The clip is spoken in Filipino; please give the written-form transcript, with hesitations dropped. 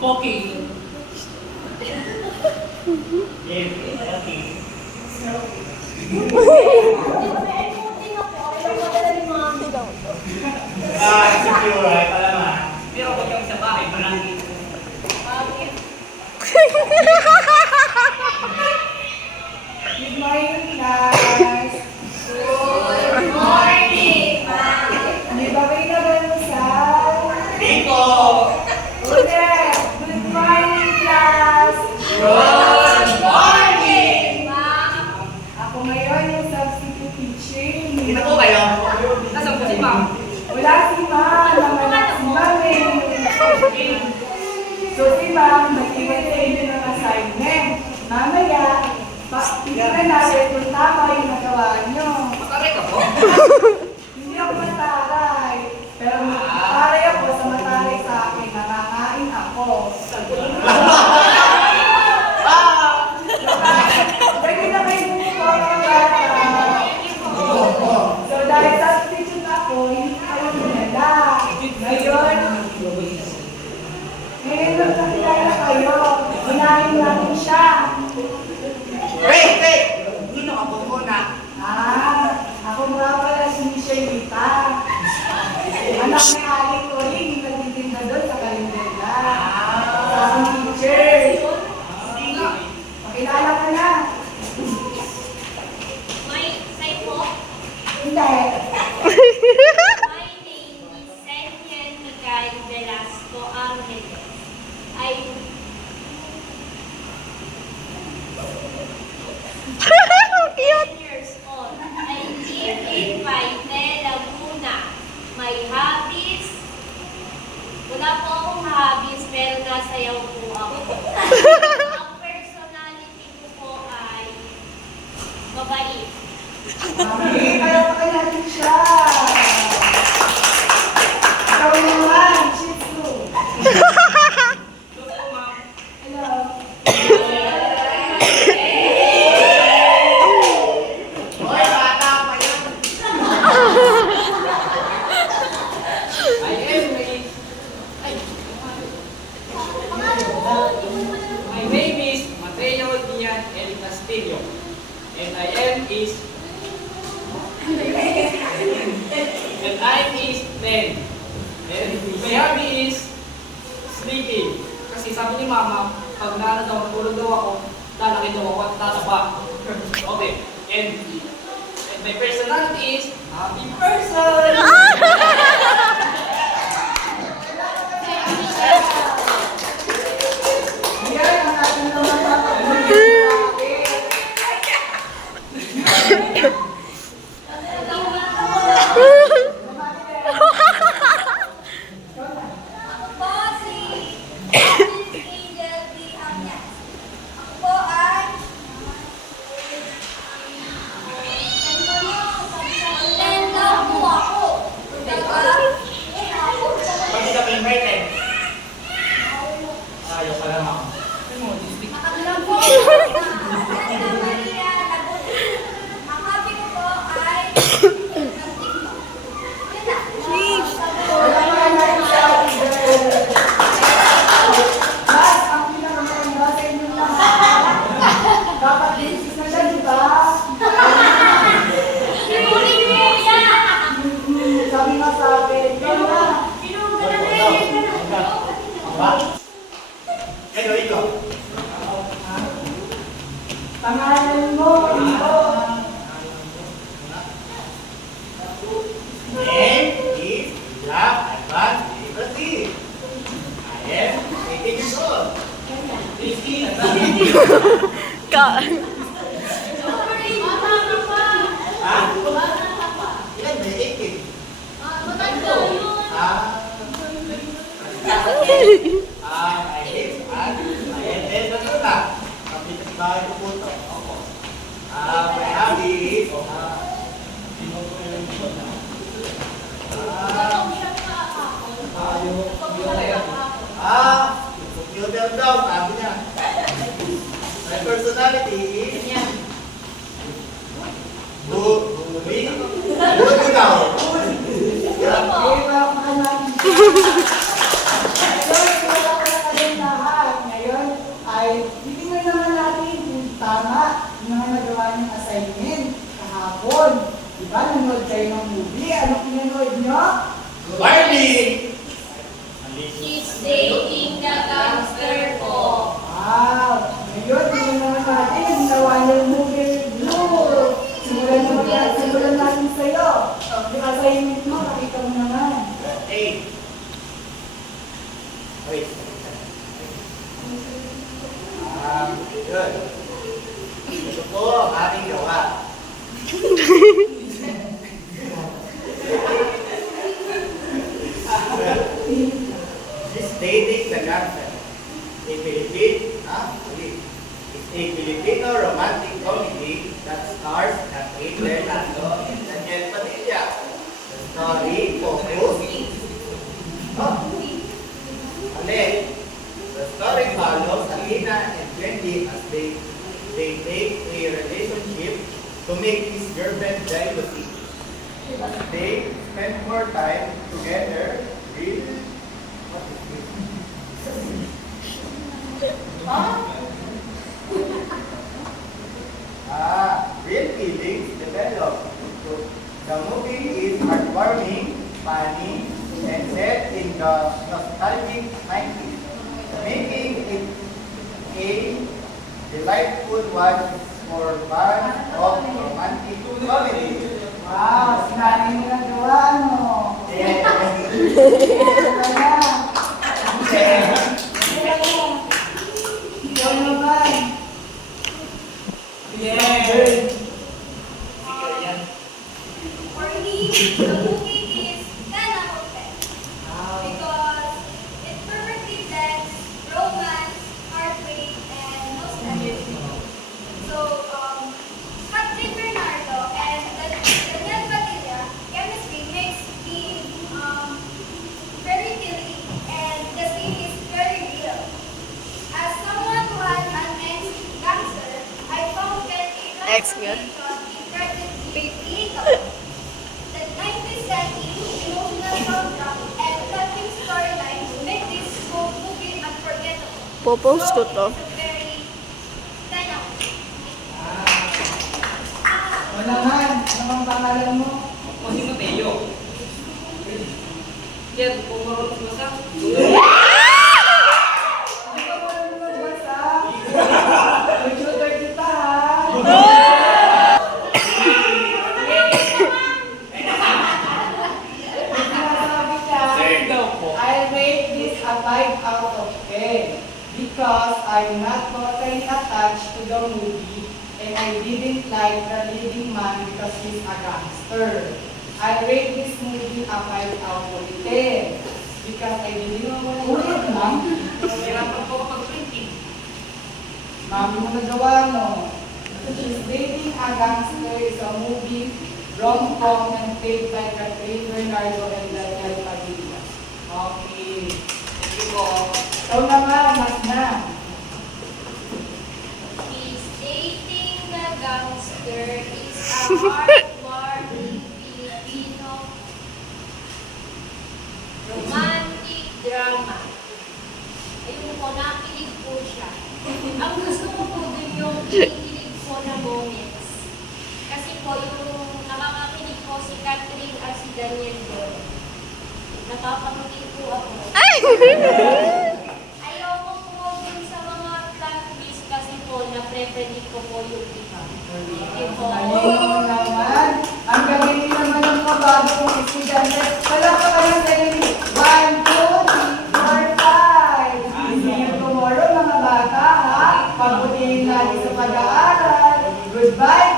Okay. Secure, palaman. Pero kung yung sa bahay, marami. Good morning, class. Good morning, ma'am. Di ba kayo nag-almusal? Biko! Ulit. Good morning, class. Good morning! Ma'am. Ako ngayon yung substitute teacher. Kita po kayo? Nasaan po si ma'am? Wala si ma'am. Naman si ma'am eh. So si ma'am, mag-iwan sa inyo ng assignment. Mamaya, tignan natin kung tama yung nagawa nyo. Makaray ka po? Hindi ako mataray. Pero mataray ako sa mataray sa akin. Nakakain ako. Pwede na kayo bumuko mga bata. So dahil substitute ako, hindi kayo dinala. Ngayon magkakilala kayo. Unahin natin siya. Wait! Sino ka po muna? Ako nga pala si Michelita. Anak ni Aling Coring, nagtitinda doon sa kalendela. Sa akong teacher. Pakilala ka na. Say po, Hindi. my name is Senyan Miguel Velasco Angeles. I'm 10 years old. I live in Paite, Laguna. My hobbies, wala po akong hobbies, pero nasayaw po ako. Ang personality ko po ay mabait. Okay, palakpakan natin siya. Ikaw naman, Shih Tzu. Hello. Hoy, bata pa yan! My name is Mateo Dian El Castillo. And I am is 10. And my hobby is sleeping. Kasi sabi ni mama, pag natulog daw ako, lalaki daw ako at tataba. Okay. And my personality is happy person. Yan, ang ating naman papagalitin natin. Ako po si Angel D. Amyas. Ako po ay Tenda po ako. Pag di ka pa invited. Ayaw pala ma'am. Ako po. Tenda Maria Laguna. Ang hobby ko po ay Wala nga natin sa ating girl. Mas, ang pinakamaganda sa inyo lahat. Dapat basis na siya, di ba? Sabi nga sa akin, ikaw na. Ikaw. Pangalan mo, ito. Name is Jack Advan Liberty. I am 18 years old. This is Ha? Ilan ba? 18? I live at Ayente, Laguna. Kapit at bahay ko po ito. My hobby is computer daw, sabi niya. My personality is Buli daw. Okay, palakpakan natin siya. Ito, wala ka na din na Diba, nanood kayo ng movie? Ano pinanood nyo? Barbie! She's dating the gangster po. Wow! Ngayon, tingnan naman natin ang ginawa ng movie review. Simulan natin sa'yo. Yung assignment mo, nakita mo naman. Hey! Wait. Good. Ito po ang aking gawa. She's dating the gangster. It's a Filipino romantic comedy that stars Catherine Bernardo and Daniel Padilla. The story focused. The story follows Alina and Wendy as they take a relationship to make his girlfriend jealousy. As they spend more time together with what is this? Real feelings develop. The movie is heartwarming, funny, and set in the nostalgic 90s, making it a delightful watch for fans of romantic comedy. Wow! Sinari mo na gawa, no? Yeah. Wala na. Ikaw naman. Yeah! For me, the movie is 10 out of 10 because it perfectly blends romance, heartbreak, and nostalgia. So, Catherine Bernardo and Daniel Padilla chemistry makes me very silly, and the scene is very real. As someone who has an ex-gangster, I found that a incredibly relatable. The 90s setting, emotional soundtrack, and touching storylines make this whole movie unforgettable. Popost ko to. It's a very 10 out of 10. O naman, ano ang pangalan mo? O si Mateo. Yan, kung marunong magbasa. Ano ba wala mo magbasa? May tutor kita, ha? Sinasabi ka, Sir daw po. I rate this a 5 out of 10 because I'm not totally attached to the movie and I didn't like the leading man because he's a gangster. I rate this movie a 5 out of 10 because I didn't know ulit, ma'am. Hirapan po kapag printing. Mami mo nagawa, no? She's Dating a Gangster is a movie rom-com and played by Catherine Bernardo and Daniel Padilla. Okay. Thank you po. Ikaw naman, mas na. She's dating the gangster is a heartwarming Filipino romantic drama. Ayun po, nakilig po siya. Ang gusto ko po dun yung kinikilig po na moments. Kasi po yung nakakakilig po si Catherine at si Daniel doon. Napapakilig po ako. Ayoko po dun sa mga plot twist kasi po na-predict ko po yung iba. Thank you po. Ayun naman. Ang galing naman ng kabago kong estudyante. Palakpakan ng galing. 1, 2, 3, 4, 5. See you tomorrow, mga bata, ha? Pagputihin natin sa pag-aaral. Goodbye,